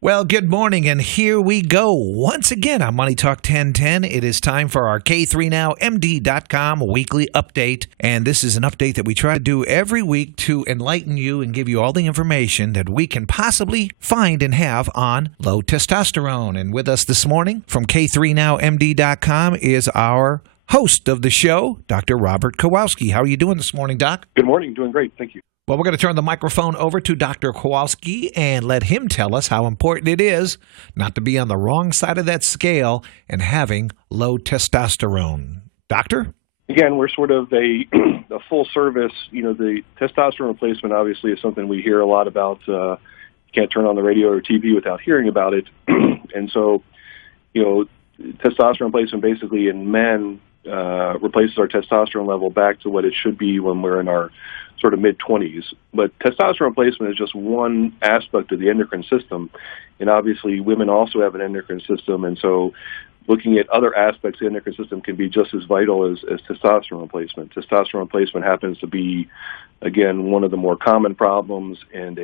Well, good morning, and here we go. Once again on Money Talk 1010, it is time for our K3NowMD.com weekly update. And this is an update that we try to do every week to enlighten you and give you all the information that we can possibly find and have on low testosterone. And with us this morning from K3NowMD.com is our host of the show, Dr. Robert Kowalski. How are you doing this morning, Doc? Good morning. Doing great. Thank you. Well, we're going to turn the microphone over to Dr. Kowalski and let him tell us how important it is not to be on the wrong side of that scale and having low testosterone. Doctor? Again, we're sort of a full service. The testosterone replacement obviously is something we hear a lot about. You can't turn on the radio or TV without hearing about it. And so, testosterone replacement basically in men replaces our testosterone level back to what it should be when we're in our sort of mid-20s. But testosterone replacement is just one aspect of the endocrine system. And obviously, women also have an endocrine system. And so looking at other aspects of the endocrine system can be just as vital as testosterone replacement. Testosterone replacement happens to be, again, one of the more common problems and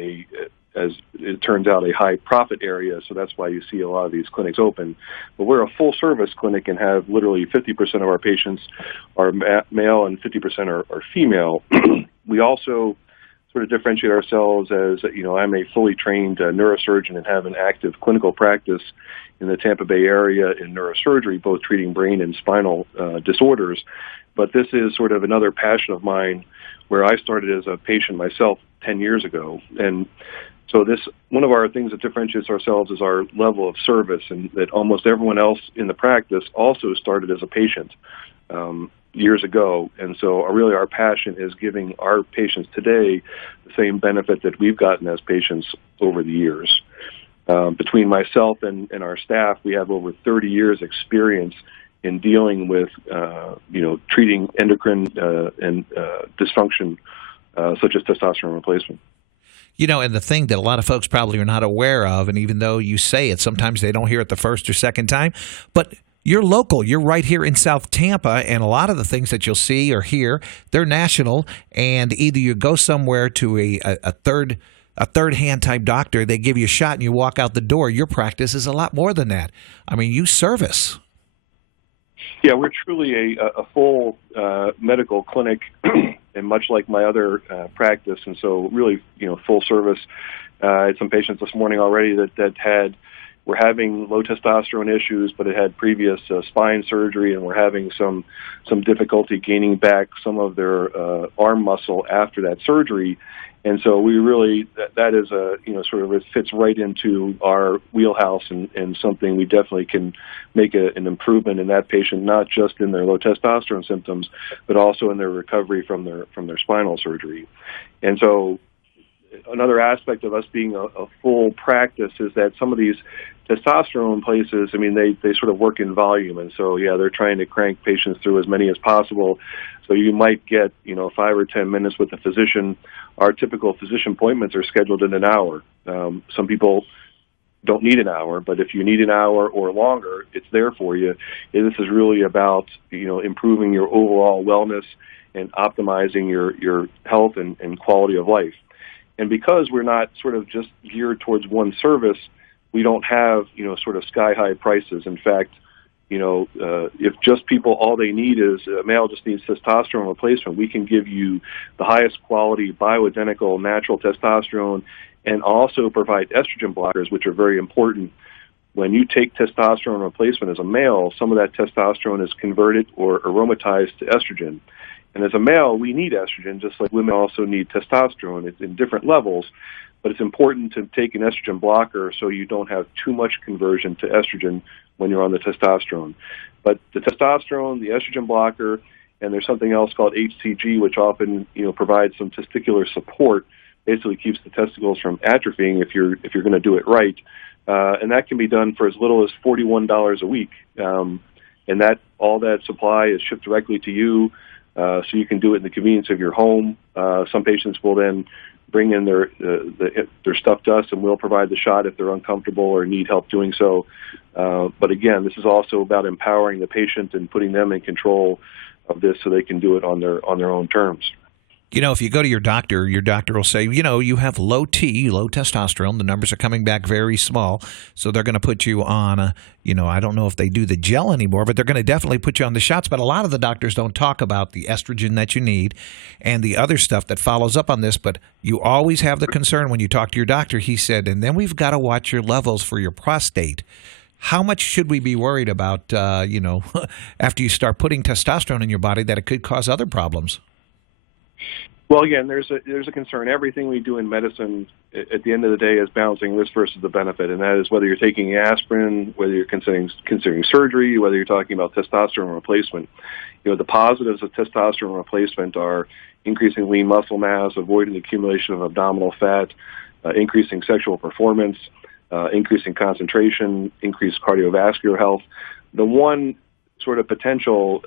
as it turns out, a high profit area, so that's why you see a lot of these clinics open. But we're a full service clinic and have literally 50% of our patients are male and 50% are female. We also sort of differentiate ourselves as, I'm a fully trained neurosurgeon and have an active clinical practice in the Tampa Bay area in neurosurgery, both treating brain and spinal disorders. But this is sort of another passion of mine where I started as a patient myself 10 years ago. And so one of our things that differentiates ourselves is our level of service, and that almost everyone else in the practice also started as a patient years ago. And so really our passion is giving our patients today the same benefit that we've gotten as patients over the years. Between myself and our staff, we have over 30 years experience in dealing with, treating endocrine and dysfunction such as testosterone replacement. And the thing that a lot of folks probably are not aware of, and even though you say it, sometimes they don't hear it the first or second time, but you're local. You're right here in South Tampa, and a lot of the things that you'll see or hear, they're national, and either you go somewhere to a third-hand type doctor, they give you a shot and you walk out the door. Your practice is a lot more than that. I mean, you service. Yeah, we're truly a full medical clinic, and much like my other practice, and so really, full service. I had some patients this morning already that were having low testosterone issues, but it had previous spine surgery, and were having some difficulty gaining back some of their arm muscle after that surgery. And so we really, that is it fits right into our wheelhouse and something we definitely can make an improvement in that patient, not just in their low testosterone symptoms, but also in their recovery from their spinal surgery. And so another aspect of us being a full practice is that some of these testosterone places, they sort of work in volume. And so, they're trying to crank patients through as many as possible. So you might get, 5 or 10 minutes with a physician. Our typical physician appointments are scheduled in an hour. Some people don't need an hour, but if you need an hour or longer, it's there for you. And this is really about, improving your overall wellness and optimizing your health and quality of life. And because we're not sort of just geared towards one service, we don't have, sort of sky-high prices. In fact, if just people, all they need is, a male just needs testosterone replacement, we can give you the highest quality bioidentical natural testosterone and also provide estrogen blockers, which are very important. When you take testosterone replacement as a male, some of that testosterone is converted or aromatized to estrogen. And as a male, we need estrogen, just like women also need testosterone. It's in different levels, but it's important to take an estrogen blocker so you don't have too much conversion to estrogen when you're on the testosterone. But the testosterone, the estrogen blocker, and there's something else called HCG, which often provides some testicular support, basically keeps the testicles from atrophying if you're going to do it right. And that can be done for as little as $41 a week. And all that supply is shipped directly to you. So you can do it in the convenience of your home. Some patients will then bring in their stuff to us, and we'll provide the shot if they're uncomfortable or need help doing so. But again, this is also about empowering the patient and putting them in control of this so they can do it on their own terms. If you go to your doctor will say, you have low testosterone. The numbers are coming back very small. So they're going to put you on I don't know if they do the gel anymore, but they're going to definitely put you on the shots. But a lot of the doctors don't talk about the estrogen that you need and the other stuff that follows up on this. But you always have the concern when you talk to your doctor, he said, and then we've got to watch your levels for your prostate. How much should we be worried about, after you start putting testosterone in your body that it could cause other problems? Well, again, there's a concern. Everything we do in medicine, at the end of the day, is balancing risk versus the benefit, and that is whether you're taking aspirin, whether you're considering surgery, whether you're talking about testosterone replacement. The positives of testosterone replacement are increasing lean muscle mass, avoiding accumulation of abdominal fat, increasing sexual performance, increasing concentration, increased cardiovascular health. The one sort of potential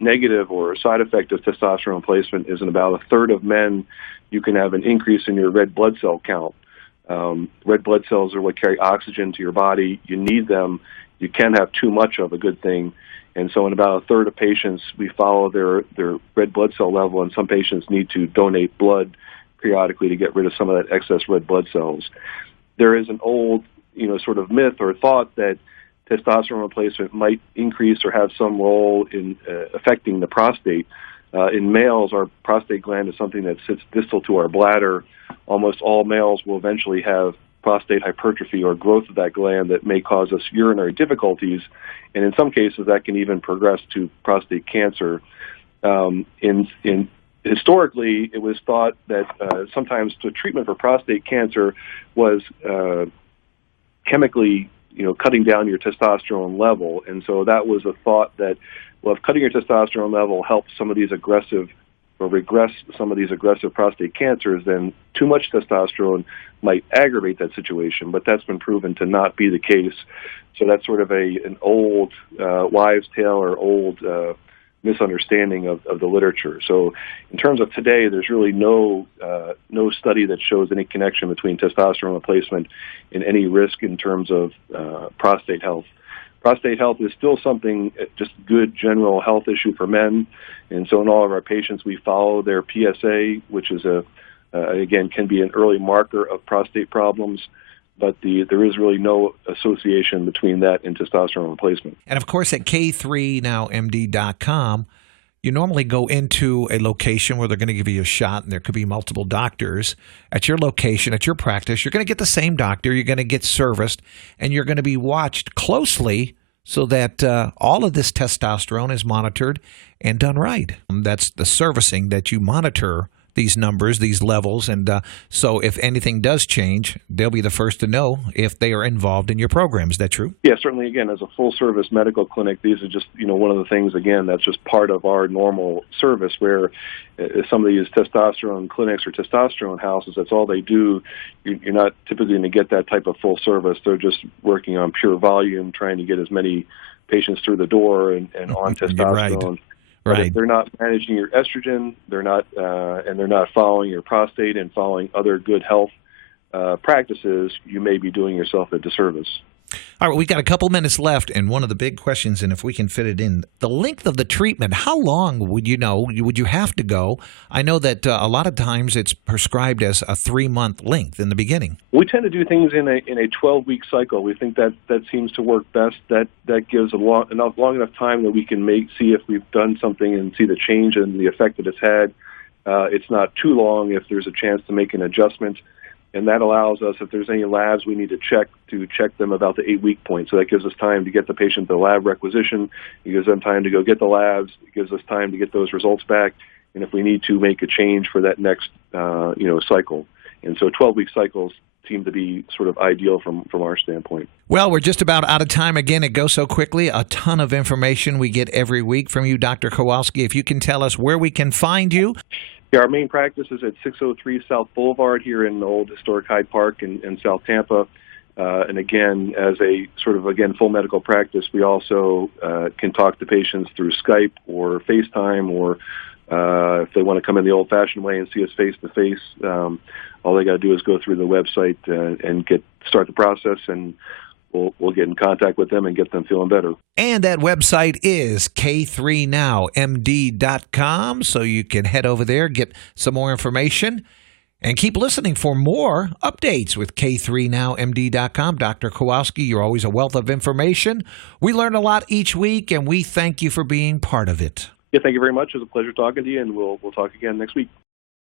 negative or side effect of testosterone replacement is in about a third of men, you can have an increase in your red blood cell count. Red blood cells are what carry oxygen to your body. You need them. You can have too much of a good thing. And so in about a third of patients, we follow their red blood cell level, and some patients need to donate blood periodically to get rid of some of that excess red blood cells. There is an old, sort of myth or thought that testosterone replacement might increase or have some role in affecting the prostate. In males, our prostate gland is something that sits distal to our bladder. Almost all males will eventually have prostate hypertrophy or growth of that gland that may cause us urinary difficulties, and in some cases that can even progress to prostate cancer. Historically, it was thought that sometimes the treatment for prostate cancer was chemically cutting down your testosterone level. And so that was a thought that, well, if cutting your testosterone level helps some of these aggressive or regress some of these aggressive prostate cancers, then too much testosterone might aggravate that situation. But that's been proven to not be the case. So that's sort of an old wives' tale or old misunderstanding of the literature. So in terms of today, there's really no study that shows any connection between testosterone replacement and any risk in terms of prostate health. Prostate health is still something, just good general health issue for men. And so in all of our patients, we follow their PSA, which is again, can be an early marker of prostate problems. But there is really no association between that and testosterone replacement. And, of course, at K3NowMD.com, you normally go into a location where they're going to give you a shot, and there could be multiple doctors. At your location, at your practice, you're going to get the same doctor. You're going to get serviced, and you're going to be watched closely so that all of this testosterone is monitored and done right. That's the servicing that you monitor these numbers, these levels, and so if anything does change, they'll be the first to know if they are involved in your program. Is that true? Yeah, certainly. Again, as a full-service medical clinic, these are just one of the things. Again, that's just part of our normal service. Where some of these testosterone clinics or testosterone houses, that's all they do. You're not typically going to get that type of full service. They're just working on pure volume, trying to get as many patients through the door and on testosterone. Right. They're not managing your estrogen. They're not following your prostate and following other good health practices. You may be doing yourself a disservice. All right, we got a couple minutes left, and one of the big questions, and if we can fit it in, the length of the treatment. How long would you have to go? I know that a lot of times it's prescribed as a 3-month length in the beginning. We tend to do things in a 12-week cycle. We think that seems to work best. That gives long enough time that we can see if we've done something and see the change and the effect that it's had. It's not too long if there's a chance to make an adjustment. And that allows us, if there's any labs we need to check them about the 8-week point. So that gives us time to get the patient the lab requisition. It gives them time to go get the labs. It gives us time to get those results back. And if we need to make a change for that next, cycle. And so 12-week cycles seem to be sort of ideal from our standpoint. Well, we're just about out of time. Again, it goes so quickly. A ton of information we get every week from you, Dr. Kowalski. If you can tell us where we can find you. Yeah, our main practice is at 603 South Boulevard here in the old historic Hyde Park in South Tampa. And again, as a sort of, full medical practice, we also can talk to patients through Skype or FaceTime, or if they want to come in the old-fashioned way and see us face-to-face, all they got to do is go through the website and start the process. And we'll get in contact with them and get them feeling better. And that website is k3nowmd.com, so you can head over there, get some more information, and keep listening for more updates with k3nowmd.com. Dr. Kowalski, you're always a wealth of information. We learn a lot each week, and we thank you for being part of it. Yeah, thank you very much. It was a pleasure talking to you, and we'll talk again next week.